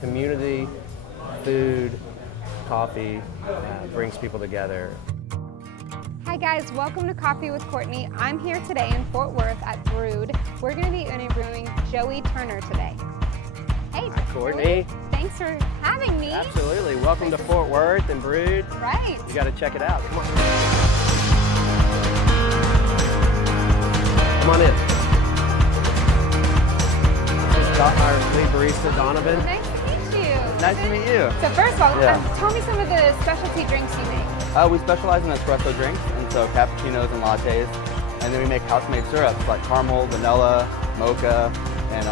Community, food, coffee brings people together. Hi guys, welcome to Coffee with Courtney. I'm here today in Fort Worth at Brewed. We're going to be interviewing Joey Turner today. Hey, Hi, Courtney. Thanks for having me. Absolutely. Welcome to Fort Worth and Brewed. Right. You got to check it out. Come on. Come on in. This is our lead barista, Donovan. Nice to meet you. Nice to meet you. So first of all, Yeah. tell me some of the specialty drinks you make. We specialize in espresso drinks, and so cappuccinos and lattes, and then we make house-made syrups like caramel, vanilla, mocha, and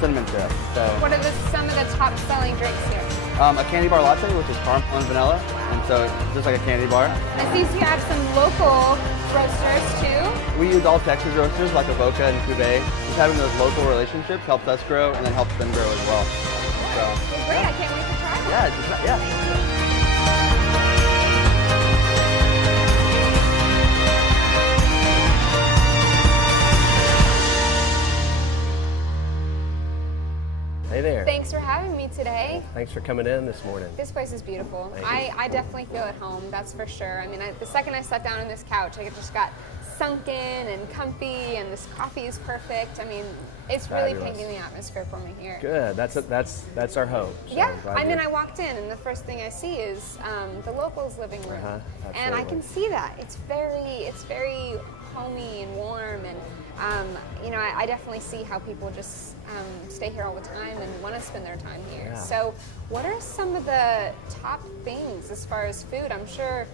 cinnamon syrup. So What are some of the top-selling drinks here? a candy bar latte, which is caramel and vanilla, and so it's just like a candy bar. I see you have some local roasters too. We use all Texas roasters like Avoca and Cuvée. Just having those local relationships helps us grow and then helps them grow as well. So Well, great, I can't wait to try them. yeah. Hey there. Thanks for having me today. Thanks for coming in this morning. This place is beautiful. Thank you. I definitely feel at home, that's for sure. I mean, the second I sat down on this couch, I just got sunk in and comfy, and this coffee is perfect. I mean, it's really Fabulous. painting the atmosphere for me here. Good. That's our hope. So Yeah, I'm glad I mean, you're- I walked in, and the first thing I see is the locals' living room, and I absolutely. can see that it's very homey and warm, and you know, I definitely see how people just stay here all the time and want to spend their time here. Yeah. So, what are some of the top things as far as food? I'm sure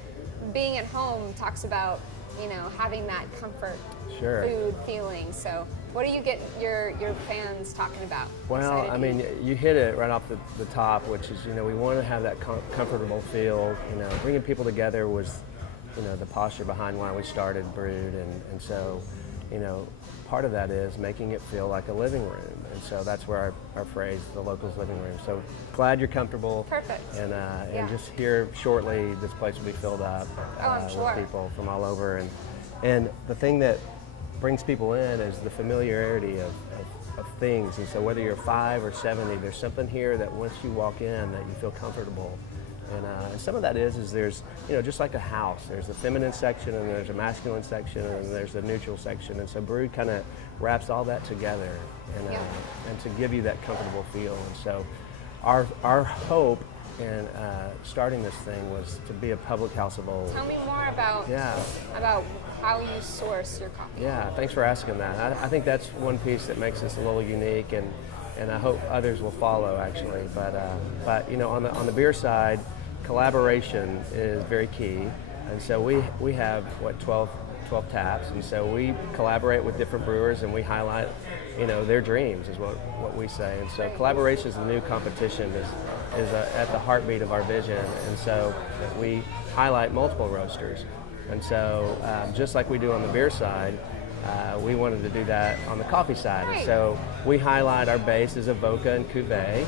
being at home talks about, you know, having that comfort Sure. food feeling. So, what do you get your fans talking about? Well, Excited I to mean, eat? you hit it right off the top, which is, you know, we want to have that comfortable feel. You know, bringing people together was, you know, the posture behind why we started Brewed, and so, you know, part of that is making it feel like a living room, and so that's where our phrase, the locals' living room. So glad you're comfortable. Perfect. And Yeah. just here shortly, this place will be filled up Oh, I'm sure. with people from all over, and the thing that brings people in is the familiarity of things. And so whether you're 5 or 70, there's something here that once you walk in that you feel comfortable. And some of that is there's, you know, just like a house, there's a feminine section and there's a masculine section and there's a neutral section. And so Brewed kind of wraps all that together and to give you that comfortable feel. And so our hope in starting this thing was to be a public house of old. Tell me more about how you source your coffee. Yeah, thanks for asking that. I think that's one piece that makes us a little unique, and I hope others will follow actually. But you know, on the beer side, collaboration is very key, and so we have 12 taps, and so we collaborate with different brewers and we highlight, you know, their dreams is what we say. And so collaboration is the new competition, is at the heartbeat of our vision, and so we highlight multiple roasters. And so just like we do on the beer side, we wanted to do that on the coffee side. Right. And so we highlight our bases of Avoca and Cuvée,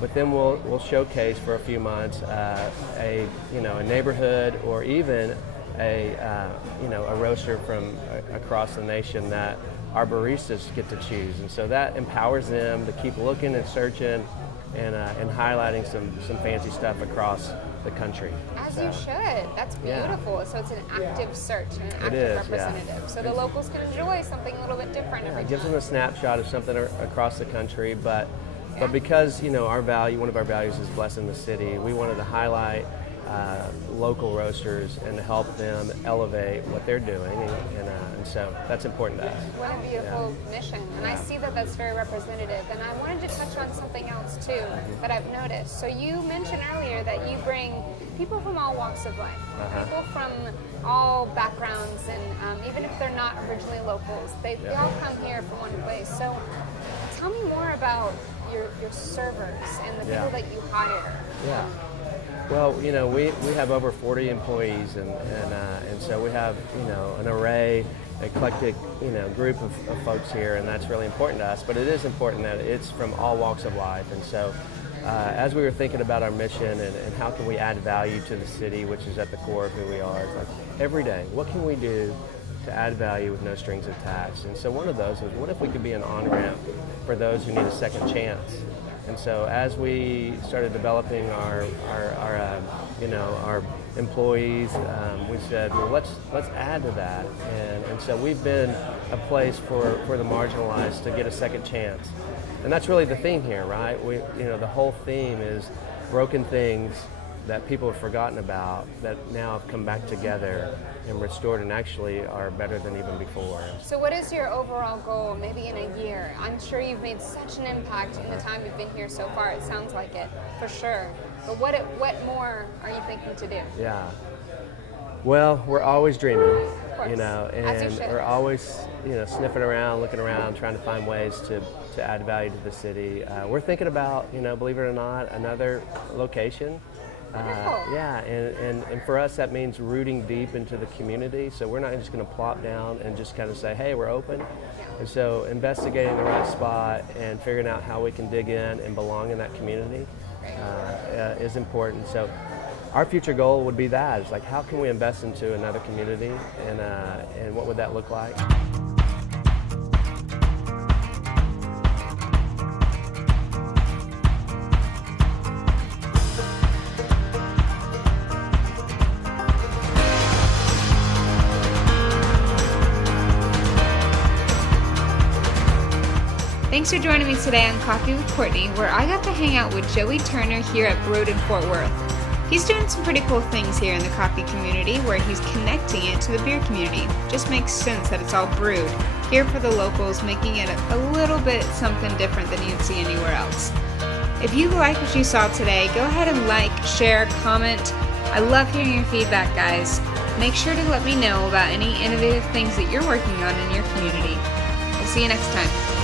but then we'll showcase for a few months a neighborhood or even a roaster from across the nation that our baristas get to choose. And so that empowers them to keep looking and searching and highlighting some fancy stuff across the country. As you should. That's beautiful. Yeah. So it's an active search and an active is, yeah. representative. So the locals can enjoy something a little bit different every It time. gives them a snapshot of something across the country, but because, you know, one of our values is blessing the city, we wanted to highlight local roasters and to help them elevate what they're doing, and so that's important to us. What a beautiful mission. And I see that that's very representative. And I wanted to touch on something else too that I've noticed. So you mentioned earlier that you bring people from all walks of life, people from all backgrounds, and even if they're not originally locals, they all come here from one place. So tell me more about your servers and the people that you hire. Yeah. Well, you know, we have over 40 employees, and so we have, you know, an array, eclectic, you know, group of folks here, and that's really important to us. But it is important that it's from all walks of life, and so as we were thinking about our mission and how can we add value to the city, which is at the core of who we are, it's like every day, what can we do to add value with no strings attached? And so one of those was, what if we could be an on-ramp for those who need a second chance? And so as we started developing our employees, we said, well, let's add to that. And so we've been a place for the marginalized to get a second chance. And that's really the theme here, right? The whole theme is broken things that people have forgotten about that now have come back together and restored and actually are better than even before. So what is your overall goal, maybe in a year? I'm sure you've made such an impact in the time you've been here so far. It sounds like it, for sure. But what more are you thinking to do? Yeah. Well, we're always dreaming, As you and should. we're always, sniffing around, looking around, trying to find ways to add value to the city. We're thinking about, believe it or not, another location. Wonderful. Yeah, and for us that means rooting deep into the community. So we're not just going to plop down and just kind of say, hey, we're open. And so investigating the right spot and figuring out how we can dig in and belong in that community is important. So our future goal would be that. It's like, how can we invest into another community, and what would that look like? Thanks for joining me today on Coffee with Courtney, where I got to hang out with Joey Turner here at Brewed in Fort Worth. He's doing some pretty cool things here in the coffee community where he's connecting it to the beer community. Just makes sense that it's all brewed here for the locals, making it a little bit something different than you'd see anywhere else. If you like what you saw today, go ahead and like, share, comment. I love hearing your feedback, guys. Make sure to let me know about any innovative things that you're working on in your community. We'll see you next time.